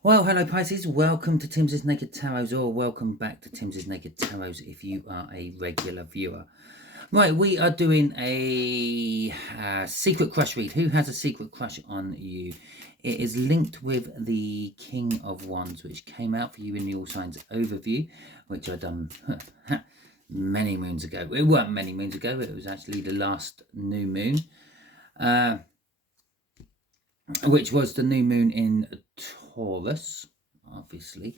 Well, hello Pisces, welcome to Timsy Naked Tarot, or welcome back to Timsy Naked Tarot if you are a regular viewer. Right, we are doing a secret crush read. Who has a secret crush on you? It is linked with the King of Wands, which came out for you in the All Signs overview, which I done many moons ago. It weren't many moons ago, it was actually the last new moon. Which was the new moon in Taurus, obviously,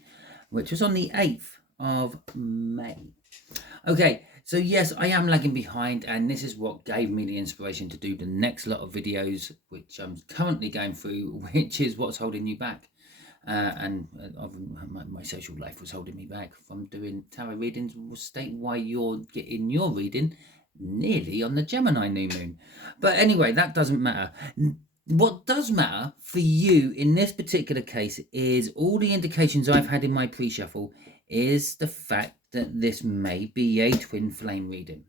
which was on the 8th of May. Okay, so yes, I am lagging behind, and this is what gave me the inspiration to do the next lot of videos, which I'm currently going through, which is what's holding you back. My social life was holding me back from doing tarot readings. Will state why you're getting your reading nearly on the Gemini new moon. But anyway, that doesn't matter. What does matter for you in this particular case is all the indications I've had in my pre-shuffle is the fact that this may be a twin flame reading.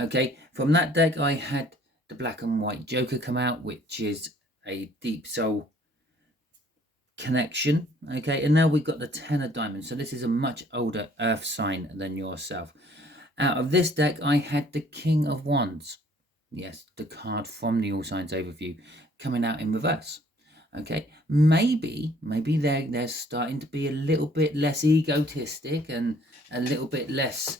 Okay, from that deck I had the black and white Joker come out, which is a deep soul connection. Okay, and now we've got the 10 of diamonds, so this is a much older earth sign than yourself. Out of this deck I had the King of Wands. Yes, the card from the All Signs overview coming out in reverse. Okay, maybe they're starting to be a little bit less egotistic and a little bit less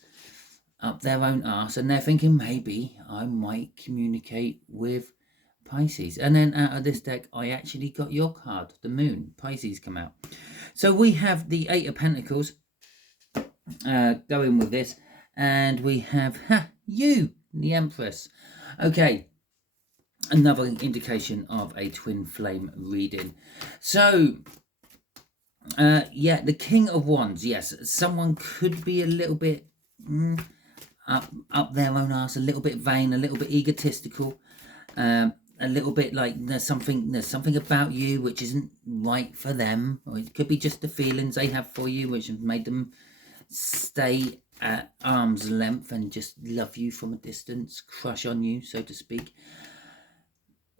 up their own arse, and they're thinking maybe I might communicate with Pisces. And then out of this deck I actually got your card, the Moon, Pisces, come out. So we have the Eight of Pentacles going with this, and we have you, the Empress. Okay, another indication of a twin flame reading. So yeah, the King of Wands. Yes, someone could be a little bit up their own arse, a little bit vain, a little bit egotistical, a little bit like there's something about you which isn't right for them, or it could be just the feelings they have for you which have made them stay at arm's length and just love you from a distance, crush on you, so to speak.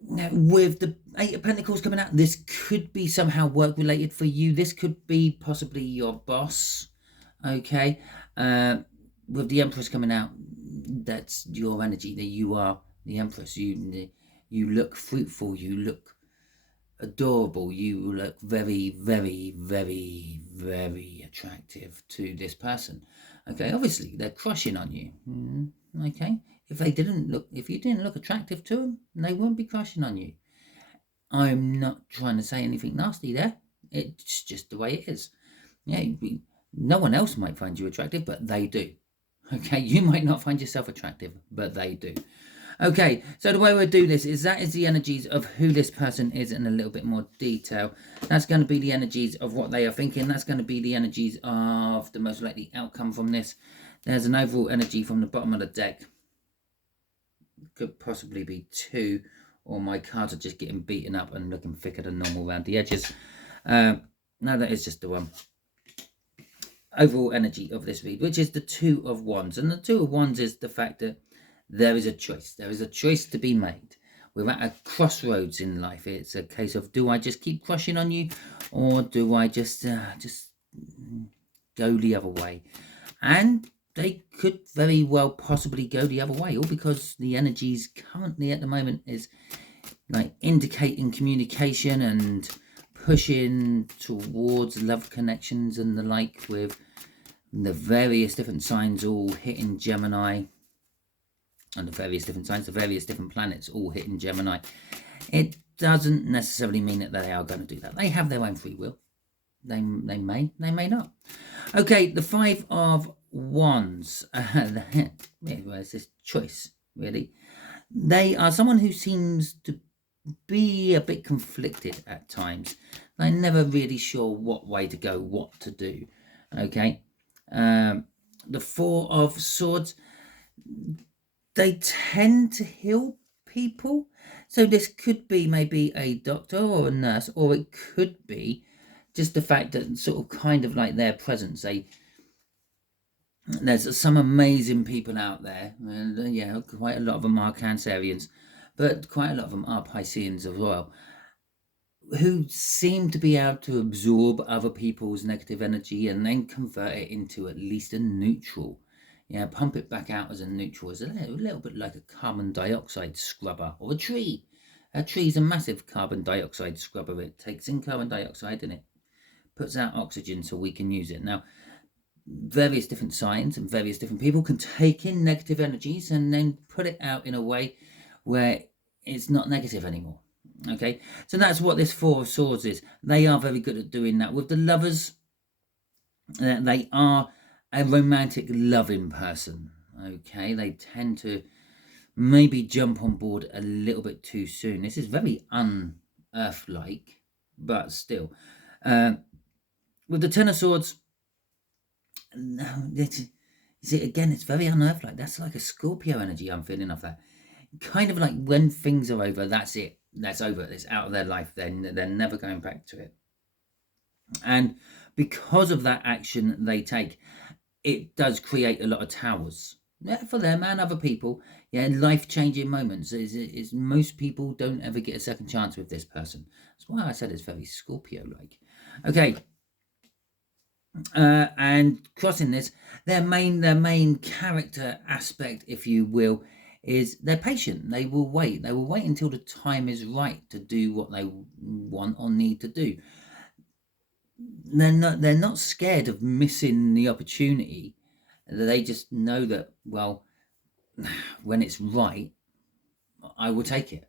Now, with the Eight of Pentacles coming out, this could be somehow work related for you. This could be possibly your boss. Okay, with the Empress coming out, that's your energy, that you are the Empress. You look fruitful, you look adorable, you look very, very, very, very attractive to this person. Okay, obviously they're crushing on you. Okay, if you didn't look attractive to them, they wouldn't be crushing on you. I'm not trying to say anything nasty there. It's just the way it is. Yeah, no one else might find you attractive, but they do. Okay, you might not find yourself attractive, but they do. Okay, so the way we'll do this is that is the energies of who this person is in a little bit more detail. That's going to be the energies of what they are thinking. That's going to be the energies of the most likely outcome from this. There's an overall energy from the bottom of the deck. Could possibly be two, or my cards are just getting beaten up and looking thicker than normal around the edges. No, that is just the one. Overall energy of this read, which is the Two of Wands. And the Two of Wands is the fact that there is a choice. There is a choice to be made. We're at a crossroads in life. It's a case of, do I just keep crushing on you, or do I just go the other way? And they could very well possibly go the other way, all because the energies currently at the moment is like indicating communication and pushing towards love connections and the like, with the various different signs all hitting Gemini, and the various different signs, the various different planets all hitting Gemini. It doesn't necessarily mean that they are going to do that. They have their own free will. They may not. Okay, the Five of Wands. Where's this choice, really? They are someone who seems to be a bit conflicted at times. They're never really sure what way to go, what to do. Okay, the Four of Swords. They tend to heal people, so this could be maybe a doctor or a nurse, or it could be just the fact that sort of kind of like their presence. There's some amazing people out there, and yeah, quite a lot of them are Cancerians, but quite a lot of them are Pisceans as well, who seem to be able to absorb other people's negative energy and then convert it into at least a neutral. Yeah, pump it back out as a neutral, as a little bit like a carbon dioxide scrubber, or a tree. A tree's a massive carbon dioxide scrubber. It takes in carbon dioxide and it puts out oxygen so we can use it. Now, various different signs and various different people can take in negative energies and then put it out in a way where it's not negative anymore. Okay, so that's what this Four of Swords is. They are very good at doing that. With the Lovers, they are a romantic, loving person. Okay, they tend to maybe jump on board a little bit too soon. This is very unearth-like, but still. With the Ten of Swords, no, you see, again, it's very unearth-like. That's like a Scorpio energy I'm feeling off that. Kind of like when things are over, that's it. That's over. It's out of their life. They're never going back to it. And because of that action they take, it does create a lot of towers. Yeah, for them and other people. Yeah, life-changing moments. Is most people don't ever get a second chance with this person. That's why I said it's very Scorpio-like. Okay. And crossing this, their main character aspect, if you will, is they're patient. They will wait. They will wait until the time is right to do what they want or need to do. They're not scared of missing the opportunity. They just know that, well, when it's right, I will take it.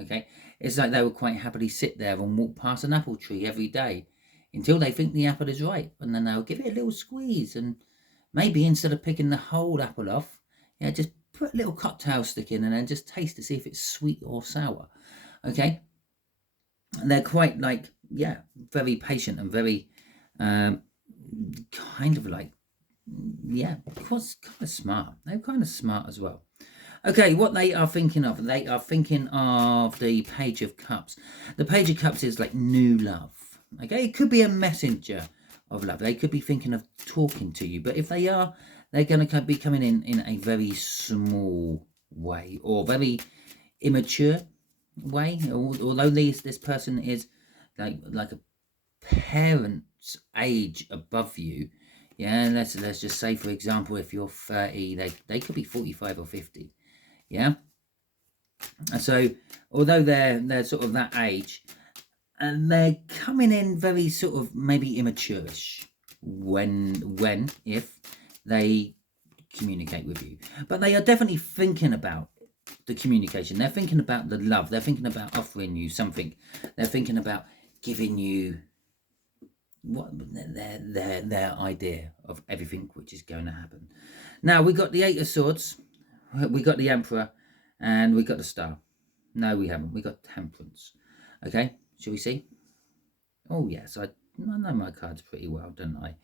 Okay, it's like they will quite happily sit there and walk past an apple tree every day until they think the apple is ripe, and then they'll give it a little squeeze, and maybe instead of picking the whole apple off, yeah, just put a little cocktail stick in and then just taste to see if it's sweet or sour. Okay, and they're quite like, yeah, very patient and very kind of like, yeah, kind of smart. They're kind of smart as well. Okay, what they are thinking of, they are thinking of the Page of Cups. The Page of Cups is like new love. Okay, it could be a messenger of love. They could be thinking of talking to you, but if they are, they're going to be coming in a very small way or very immature way. Although this person is like a parent's age above you. Yeah, let's just say, for example, if you're 30, they could be 45 or 50. Yeah. So although they're sort of that age, and they're coming in very sort of maybe immature-ish if they communicate with you, but they are definitely thinking about the communication. They're thinking about the love. They're thinking about offering you something. They're thinking about giving you what their idea of everything which is going to happen. Now we got the Eight of Swords, we got the Emperor, and we got the Star. No, we haven't. We got Temperance. Okay, shall we see? Oh yes, I know my cards pretty well, don't I?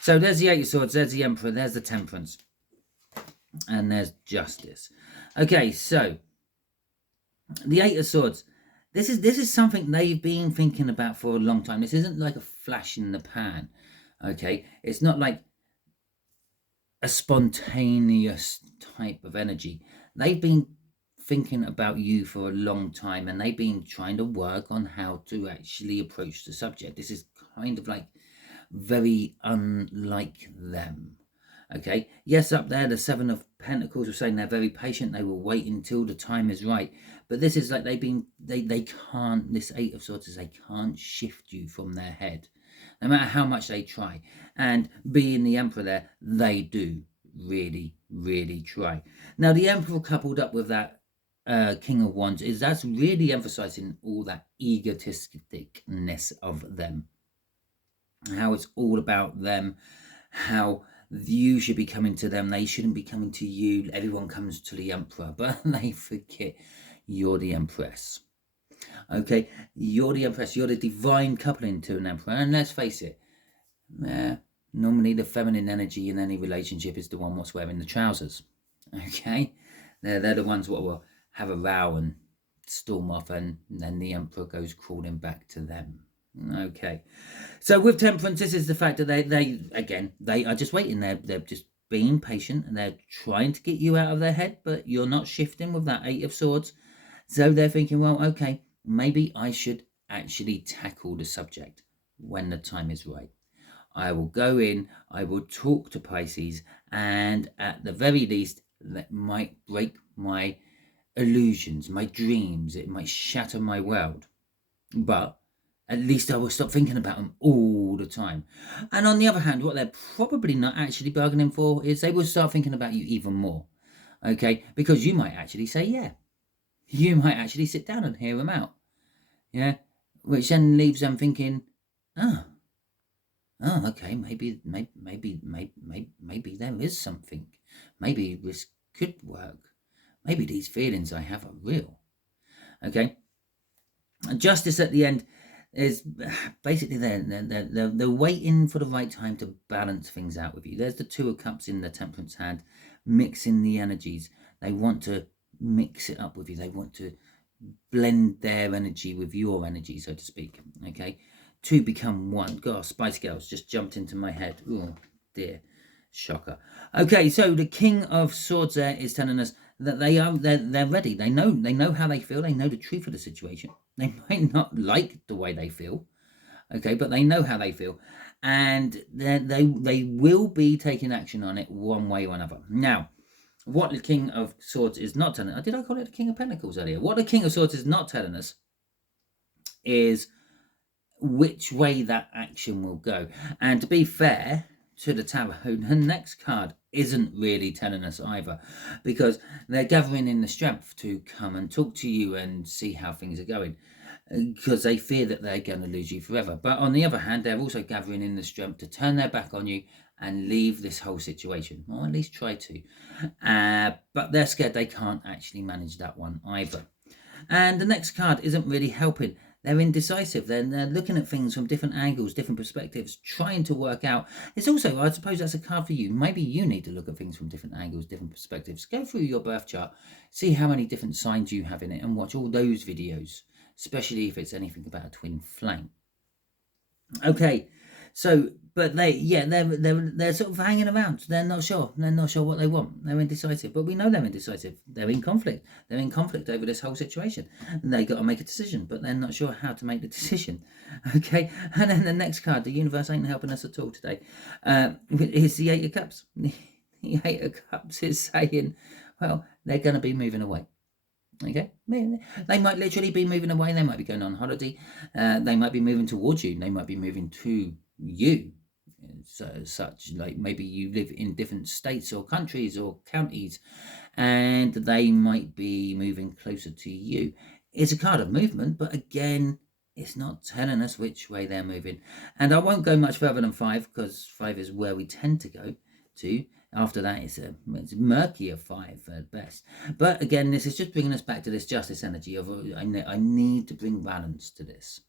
So there's the Eight of Swords, there's the Emperor, there's the Temperance, and there's Justice. Okay, so the Eight of Swords. This is something they've been thinking about for a long time. This isn't like a flash in the pan. Okay, it's not like a spontaneous type of energy. They've been thinking about you for a long time, and they've been trying to work on how to actually approach the subject. This is kind of like very unlike them. Okay, yes, up there the Seven of Pentacles are saying they're very patient. They will wait until the time is right. But this is like they can't, this Eight of Swords is they can't shift you from their head, no matter how much they try. And being the Emperor there, they do really, really try. Now the Emperor coupled up with that King of Wands that's really emphasizing all that egotisticness of them, how it's all about them, how you should be coming to them, they shouldn't be coming to you. Everyone comes to the Emperor, but they forget you're the Empress. Okay, you're the Empress, you're the divine coupling to an Emperor. And let's face it, normally the feminine energy in any relationship is the one what's wearing the trousers. Okay, they're the ones what will have a row and storm off, and then the Emperor goes crawling back to them. Okay, so with Temperance, this is the fact that they are just waiting. They're just being patient, and they're trying to get you out of their head, but you're not shifting with that Eight of Swords. So they're thinking, well, okay, maybe I should actually tackle the subject when the time is right. I will go in, I will talk to Pisces, and at the very least, that might break my illusions, my dreams. It might shatter my world. But at least I will stop thinking about them all the time. And on the other hand, what they're probably not actually bargaining for is they will start thinking about you even more. Okay? Because you might actually say, yeah. You might actually sit down and hear them out. Yeah? Which then leaves them thinking, oh, okay, maybe there is something. Maybe this could work. Maybe these feelings I have are real. Okay? And justice at the end is basically they're waiting for the right time to balance things out with you. There's the Two of Cups in the Temperance hand, mixing the energies. They want to mix it up with you. They want to blend their energy with your energy, so to speak. Okay, two become one. God, Spice Girls just jumped into my head. Oh dear, shocker. Okay, so the King of Swords there is telling us that they're ready. They know how they feel. They know the truth of the situation. They might not like the way they feel, okay, but they know how they feel, and they will be taking action on it one way or another. Now, what the King of Swords is not telling us, did I call it the King of Pentacles earlier? What the King of Swords is not telling us is which way that action will go. And to be fair to the tarot, the next card isn't really telling us either, because they're gathering in the strength to come and talk to you and see how things are going, because they fear that they're going to lose you forever. But on the other hand, they're also gathering in the strength to turn their back on you and leave this whole situation, or at least try to. But they're scared they can't actually manage that one either. And the next card isn't really helping. They're indecisive. They're looking at things from different angles, different perspectives, trying to work out. It's also, I suppose that's a card for you. Maybe you need to look at things from different angles, different perspectives. Go through your birth chart, see how many different signs you have in it, and watch all those videos, especially if it's anything about a twin flame. Okay, so, but they're sort of hanging around. They're not sure. They're not sure what they want. They're indecisive. But we know they're indecisive. They're in conflict. They're in conflict over this whole situation. And they got to make a decision, but they're not sure how to make the decision. Okay, and then the next card, the universe ain't helping us at all today. Is the Eight of Cups. The Eight of Cups is saying, well, they're going to be moving away. Okay, they might literally be moving away. They might be going on holiday. They might be moving towards you. They might be moving to you. So, such like maybe you live in different states or countries or counties, and they might be moving closer to you. It's a card of movement, but again, it's not telling us which way they're moving. And I won't go much further than 5, because 5 is where we tend to go to. After that, it's murkier 5 at best. But again, this is just bringing us back to this justice energy of I need to bring balance to this.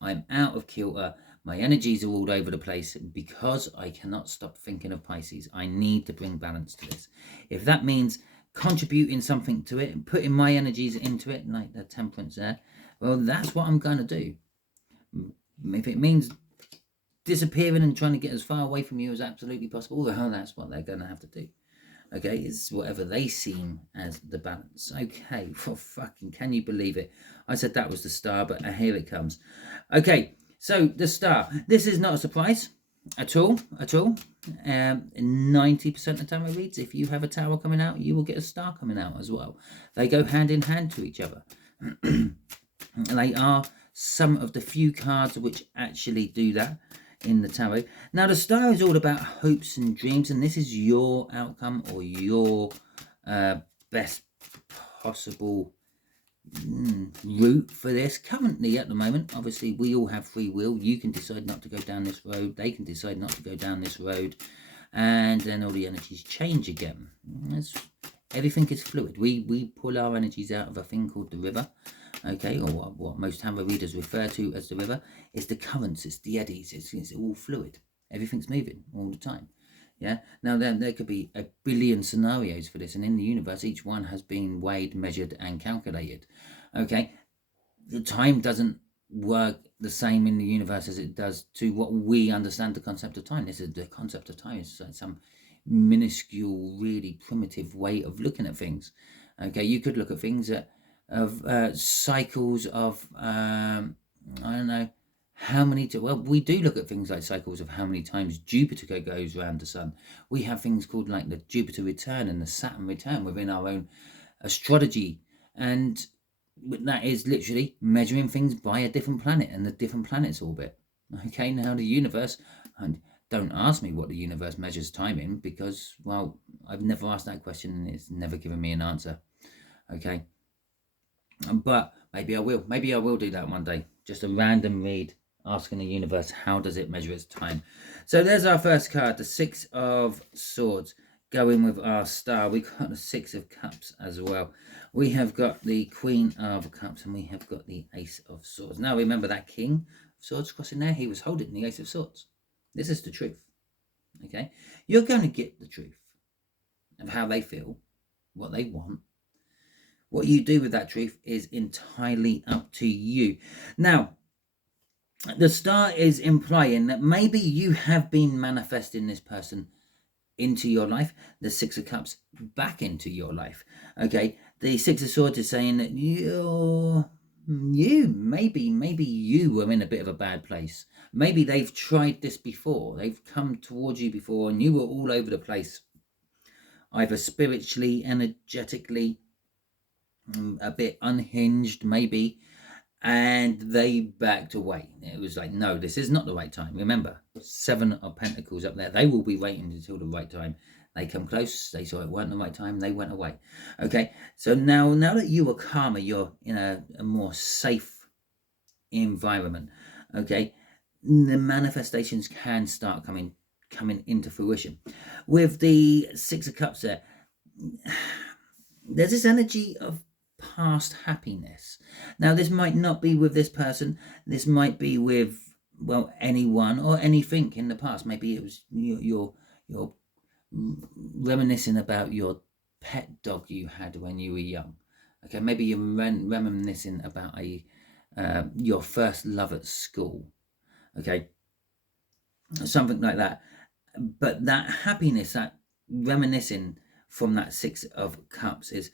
I'm out of kilter. My energies are all over the place because I cannot stop thinking of Pisces. I need to bring balance to this. If that means contributing something to it and putting my energies into it, like the temperance there, well, that's what I'm going to do. If it means disappearing and trying to get as far away from you as absolutely possible, well, that's what they're going to have to do. Okay, it's whatever they seem as the balance. Okay, well, fucking, can you believe it? I said that was the star, but here it comes. Okay, so the star. This is not a surprise at all. 90% of tarot reads, if you have a tower coming out, you will get a star coming out as well. They go hand in hand to each other. They are some of the few cards which actually do that in the tarot. Now, the star is all about hopes and dreams, and this is your outcome or your best possible route for this currently at the moment. Obviously, we all have free will. You can decide not to go down this road. They can decide not to go down this road, and then all the energies change again. Everything is fluid. We pull our energies out of a thing called the river. Okay, or what most tarot readers refer to as the river. It's the currents, it's the eddies, it's all fluid. Everything's moving all the time. Yeah. Now there could be a billion scenarios for this, and in the universe, each one has been weighed, measured, and calculated. Okay, the time doesn't work the same in the universe as it does to what we understand the concept of time. This is the concept of time is some minuscule, really primitive way of looking at things. Okay, you could look at things of cycles of I don't know how many, well, we do look at things like cycles of how many times Jupiter goes around the sun. We have things called like the Jupiter return and the Saturn return within our own astrology. And that is literally measuring things by a different planet and the different planet's orbit. Okay, now the universe, and don't ask me what the universe measures time in, because, well, I've never asked that question and it's never given me an answer. Okay, but maybe I will. Maybe I will do that one day. Just a random read asking the universe, how does it measure its time? So there's our first card, the Six of Swords. Going with our star, we've got the Six of Cups as well. We have got the Queen of Cups and we have got the Ace of Swords. Now remember that King of Swords crossing there, he was holding the Ace of Swords. This is the truth. Okay, you're going to get the truth of how they feel, what they want. What you do with that truth is entirely up to you. Now, the star is implying that maybe you have been manifesting this person into your life, the Six of Cups back into your life. Okay, the Six of Swords is saying that maybe you were in a bit of a bad place. Maybe they've tried this before. They've come towards you before and you were all over the place, either spiritually, energetically, a bit unhinged maybe, and they backed away. It was like, no, this is not the right time. Remember, Seven of Pentacles up there, they will be waiting until the right time. They come close, they saw it weren't the right time, they went away. Okay, so now that you are calmer, you're in a more safe environment. Okay, the manifestations can start coming into fruition. With the Six of Cups there, there's this energy of past happiness. Now, this might not be with this person. This might be with, well, anyone or anything in the past. Maybe it was you're reminiscing about your pet dog you had when you were young. Okay, maybe you're reminiscing about your first love at school. Okay, something like that. But that happiness, that reminiscing from that Six of Cups is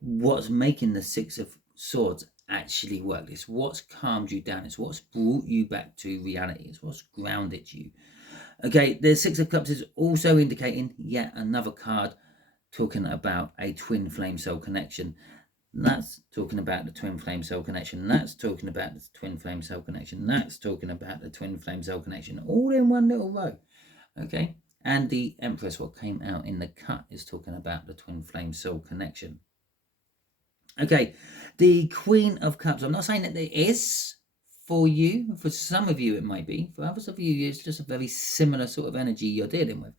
what's making the Six of Swords actually work. It's what's calmed you down. It's what's brought you back to reality. It's what's grounded you. Okay, the Six of Cups is also indicating yet another card talking about a twin flame soul connection. That's talking about the twin flame soul connection. That's talking about the twin flame soul connection. That's talking about the twin flame soul connection. All in one little row. Okay, and the Empress, what came out in the cut, is talking about the twin flame soul connection. Okay, the Queen of Cups. I'm not saying that it is for you. For some of you, it might be. For others of you, it's just a very similar sort of energy you're dealing with.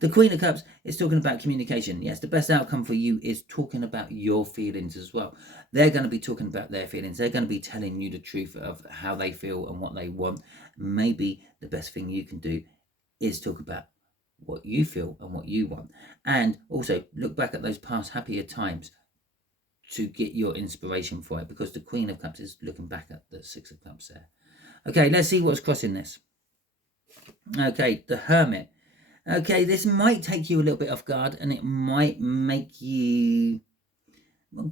The Queen of Cups is talking about communication. Yes, the best outcome for you is talking about your feelings as well. They're going to be talking about their feelings. They're going to be telling you the truth of how they feel and what they want. Maybe the best thing you can do is talk about what you feel and what you want. And also look back at those past happier times to get your inspiration for it, because the Queen of Cups is looking back at the Six of Cups there. Okay, let's see what's crossing this. Okay, the Hermit. Okay, this might take you a little bit off guard and it might make you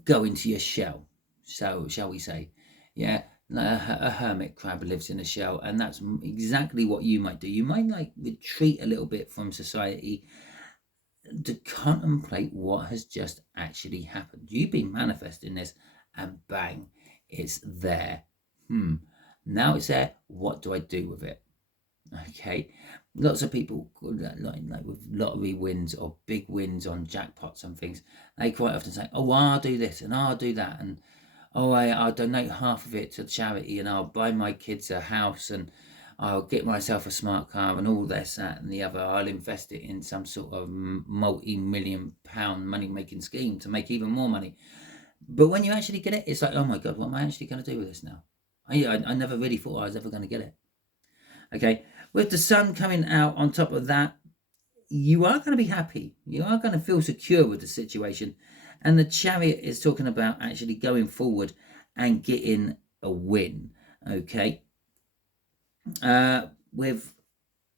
go into your shell. So, shall we say? Yeah, a hermit crab lives in a shell, and that's exactly what you might do. You might like retreat a little bit from society to contemplate what has just actually happened. You've been manifesting this and bang, it's there. Now it's there. What do I do with it? Okay, lots of people like with lottery wins or big wins on jackpots and things, they quite often say, oh, I'll do this and I'll do that, and oh, I'll donate half of it to charity, and I'll buy my kids a house, and I'll get myself a smart car, and all this, that and the other. I'll invest it in some sort of multi-million-pound money-making scheme to make even more money. But when you actually get it, it's like, oh my God, what am I actually going to do with this now? I never really thought I was ever going to get it. Okay, with the sun coming out on top of that, you are going to be happy. You are going to feel secure with the situation. And the Chariot is talking about actually going forward and getting a win. Okay. With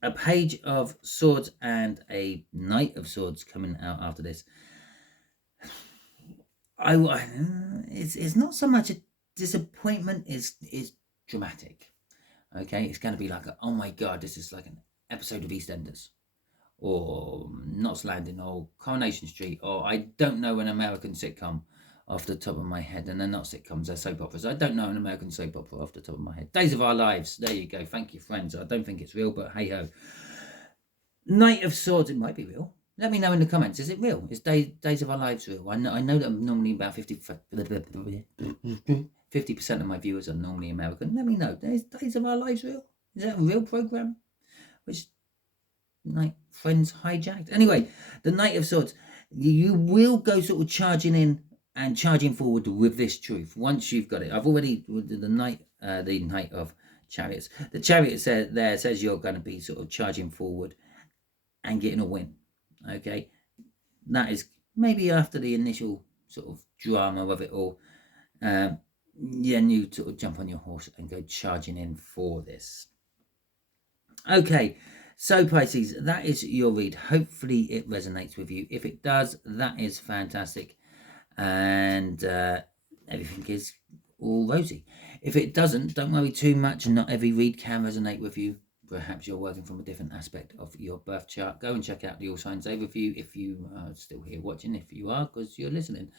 a Page of Swords and a Knight of Swords coming out after this, it's not so much a disappointment, is dramatic. Okay, it's going to be like, oh my God, this is like an episode of EastEnders, or Knots Landing, or Coronation Street, or I don't know an American sitcom off the top of my head. And they're not sitcoms, they're soap operas. I don't know an American soap opera off the top of my head. Days of Our Lives, there you go. Thank you, friends. I don't think it's real, but hey ho. Knight of Swords, it might be real. Let me know in the comments. Is it real? Is Days of Our Lives real? I know that normally about 50% of my viewers are normally American. Let me know. Is Days of Our Lives real? Is that a real program? Which Knight friends hijacked? Anyway, the Knight of Swords. You will go sort of charging in and charging forward with this truth once you've got it. I've already the Knight of Chariots. The Chariot says you're going to be sort of charging forward and getting a win. Okay, that is maybe after the initial sort of drama of it all. Then you sort of jump on your horse and go charging in for this. Okay, so Pisces, that is your read. Hopefully it resonates with you. If it does, that is fantastic, and everything is all rosy. If it doesn't, don't worry too much. Not every read can resonate with you. Perhaps you're working from a different aspect of your birth chart. Go and check out the All Signs Overview if you are still here watching, if you are, because you're listening,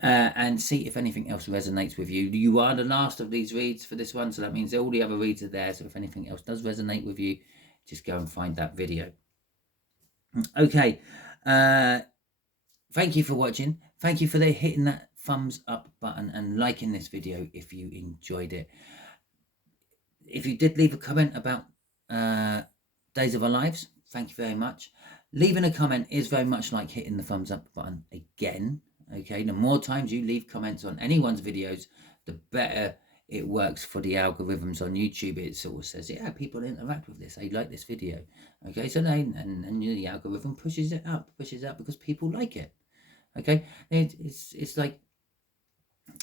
and see if anything else resonates with you. You are the last of these reads for this one, so that means all the other reads are there. So if anything else does resonate with you, just go and find that video. Okay, thank you for watching. Thank you for hitting that thumbs up button and liking this video if you enjoyed it. If you did leave a comment about Days of Our Lives, thank you very much. Leaving a comment is very much like hitting the thumbs up button again. Okay, the more times you leave comments on anyone's videos, the better it works for the algorithms on YouTube. It sort of says, yeah, people interact with this, they like this video. Okay, so and the algorithm pushes it up because people like it. Okay, it's like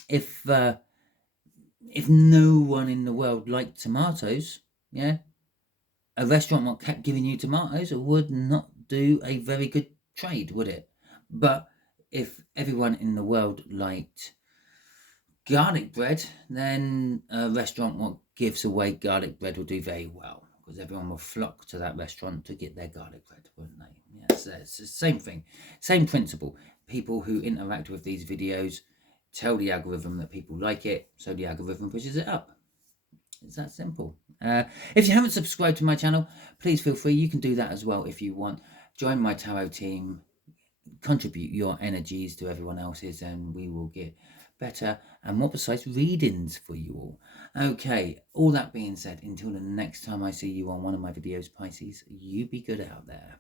if no one in the world liked tomatoes, yeah, a restaurant that kept giving you tomatoes would not do a very good trade, would it? But if everyone in the world liked garlic bread, then a restaurant that gives away garlic bread will do very well, because everyone will flock to that restaurant to get their garlic bread, wouldn't they? Yes, it's the same thing, same principle. People who interact with these videos tell the algorithm that people like it, so the algorithm pushes it up. It's that simple. If you haven't subscribed to my channel, please feel free. You can do that as well if you want. Join my tarot team, contribute your energies to everyone else's, and we will get better and more precise readings for you all. Okay, all that being said, until the next time I see you on one of my videos, Pisces, you be good out there.